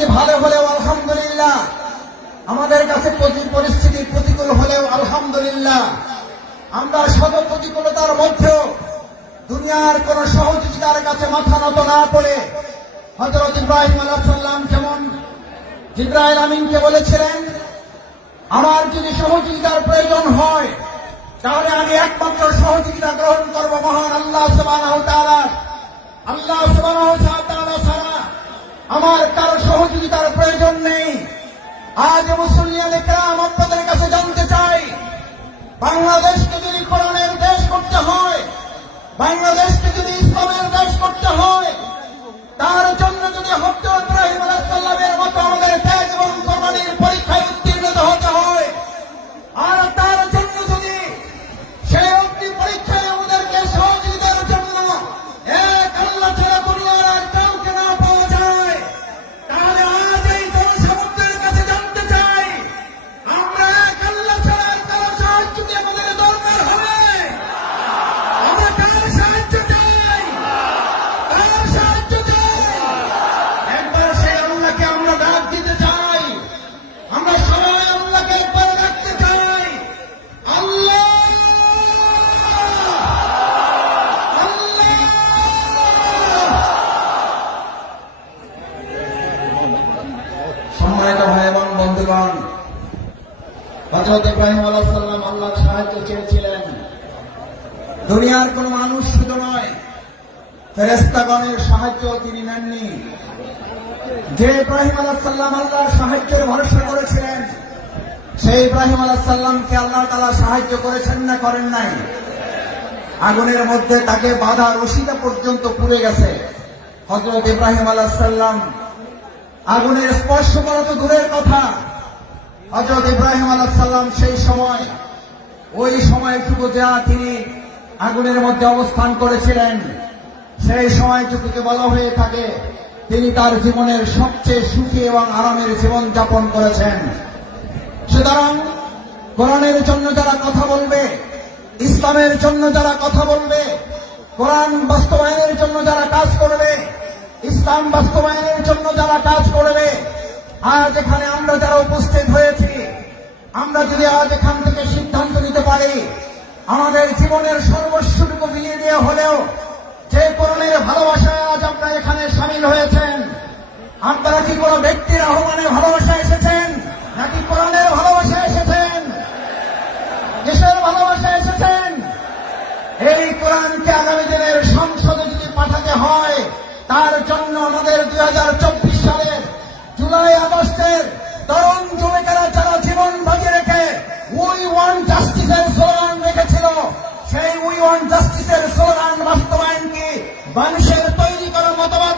পরিস্থিতি ভালো হলেও আলহামদুলিল্লাহ, আমাদের কাছে পরিস্থিতি প্রতিকূল হলেও আলহামদুলিল্লাহ, আমরা শত প্রতিকূলতার মধ্যেও দুনিয়ার কোন সহযোগিতার কাছে মাথা নত না করে হযরত ইব্রাহিম আলাইহিস সালাম যেমন জিবরাইল আমিনকে বলেছিলেন, আমার যদি সহযোগিতার প্রয়োজন হয় তাহলে আমি একমাত্র সহযোগিতা গ্রহণ করব মহান আল্লাহ সুবহানাহু ওয়া তাআলা। আল্লাহ সুবহানাহু ওয়া তাআলা ছাড়া আমার কারো সহযোগিতার প্রয়োজন নেই। আজ মুসলিয়ানে কেরাম আপনাদের কাছে জানতে চাই, বাংলাদেশকে যদি কোরআনের দেশ করতে হয়, বাংলাদেশকে যদি ইসলামের দেশ করতে হয়, তার জন্য যদি হযরত ইব্রাহিম আলাইহিস সালামের মতো আমাদের ত্যাগ এবং কোরবানির পরীক্ষায় উত্তীর্ণ হতে হয়, আর তার জন্য যদি সেই অগ্নি পরীক্ষায় আমাদেরকে সহযোগিতার জন্য এক আল্লাহ ছাড়া দুনিয়ার আর কাউকে না পাওয়া যায়, তাহলে আজ এই জনসমুদ্রের কাছে জানতে চাই, আমরা এক আল্লাহ ছাড়া আর কারো সাহায্য কি আমাদের দরকার হবে? আমরা কার সাহায্য চাই? কার সাহায্য চাই? একবার সেই আল্লাহকে আমরা ডাক দিতে চাই, আমরা সবাই আল্লাহকে একবার ডাকতে চাই, আল্লাহ আল্লাহ। সম্মানিত ভাই এবং বন্ধুগণ, হযরত ইব্রাহিম আলাইহিস সালাম আল্লাহর সাহায্য চেয়েছিলেন। দুনিয়ার কোন মানুষ শুধু নয়, ফেরেশতাগণের সাহায্য তিনি নেননি। যে ইব্রাহিম আলাইহিস সালাম আল্লাহর সাহায্যের ভরসা করেছিলেন, সেই ইব্রাহিম আলাইহিস সালামকে আল্লাহ তাআলা সাহায্য করেছেন না করেন নাই? আগুনের মধ্যে তাকে বাধা রশিটা পর্যন্ত পুড়ে গেছে। হযরত ইব্রাহিম আলাইহিস সালাম আগুনের স্পর্শ করা তো দূরের কথা, হযরত ইব্রাহিম আলাইহিস সালাম সেই সময় ওই সময়টুকু যা তিনি আগুনের মধ্যে অবস্থান করেছিলেন, সেই সময়টুকুকে বলা হয়ে থাকে তিনি তার জীবনের সবচেয়ে সুখী এবং আরামের জীবন যাপন করেছেন। সুতরাং কোরআনের জন্য যারা কথা বলবে, ইসলামের জন্য যারা কথা বলবে, কোরআন বাস্তবায়নের জন্য যারা কাজ করবে, ইসলাম বাস্তবায়নের জন্য যারা কাজ করবে, আজ এখানে আমরা যারা উপস্থিত হয়েছি, আমরা যদি আজ এখান থেকে সিদ্ধান্ত নিতে পারি আমাদের জীবনের সর্বস্বটুকু বিলিয়ে দিয়ে হলেও যে কোরআনের ভালোবাসায় আজ আপনারা এখানে সামিল হয়েছেন, আপনারা কি কোনো ব্যক্তির আহ্বানে ভালোবাসায় এসেছেন নাকি কোরআনের ভালোবাসায় এসেছেন? দেশের ভালোবাসায় এসেছেন? এই কোরআনকে আগামী দিনের সংসদে যদি পাঠাতে হয়, তার জন্য আমাদের 2024 সালের জুলাই আগস্টের তরুণ যুবকেরা যারা জীবন বাজি রেখে উই ওয়ান্ট জাস্টিসের স্লোগান রেখেছিল, সেই উই ওয়ান্ট জাস্টিসের স্লোগান বাস্তবায়ন কি মানুষের তৈরি করা মতবাদ